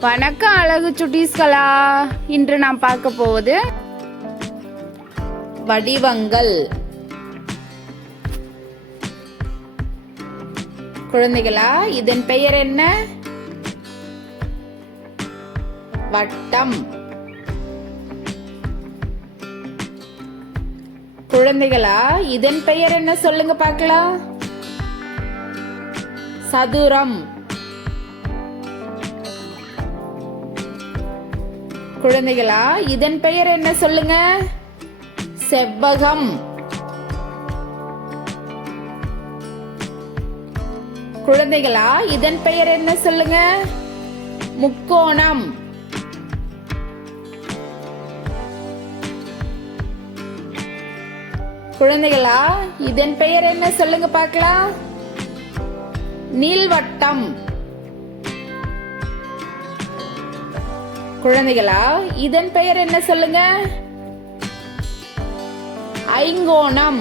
வணக்கம் அழகு சுட்டீஸ்களா. இன்று நாம் பார்க்க போவது வடிவங்கள். குழந்தைகளா, இதன் பெயர் என்ன? வட்டம். குழந்தைகளா, இதன் பெயர் என்ன சொல்லுங்க பார்க்கலாம். சதுரம். குழந்தைகளா, இதன் பெயர் என்ன சொல்லுங்க. செவ்வகம். குழந்தைகளா, இதன் பெயர் என்ன சொல்லுங்க. முக்கோணம். குழந்தைகளா, இதன் பெயர் என்ன சொல்லுங்க பார்க்கலாம். நீள்வட்டம். குழந்தைகளா, இதன் பெயர் என்ன சொல்லுங்க. ஐங்கோணம்.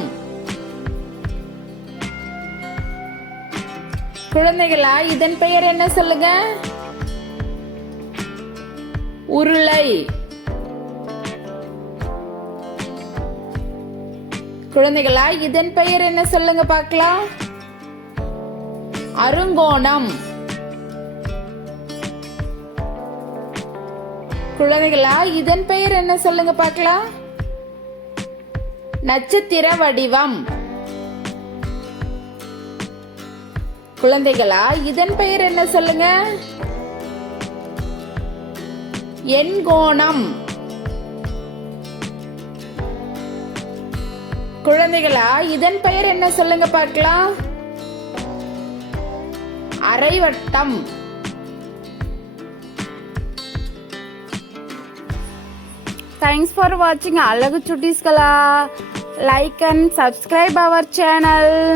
குழந்தைகளா, இதன் பெயர் என்ன சொல்லுங்க. உருளை. குழந்தைகளா, இதன் பெயர் என்ன சொல்லுங்க பார்க்கலாம். அருங்கோணம். குழந்தைகளா, இதன் பெயர் என்ன சொல்லுங்க பார்க்கலாம். நட்சத்திர வடிவம். குழந்தைகளா, இதன் பெயர் என்ன சொல்லுங்க. எண்கோணம். குழந்தைகளா, இதன் பெயர் என்ன சொல்லுங்க பார்க்கலாம். அரைவட்டம். Thanks for watching Alagu Chuttisgala. Like and subscribe our channel.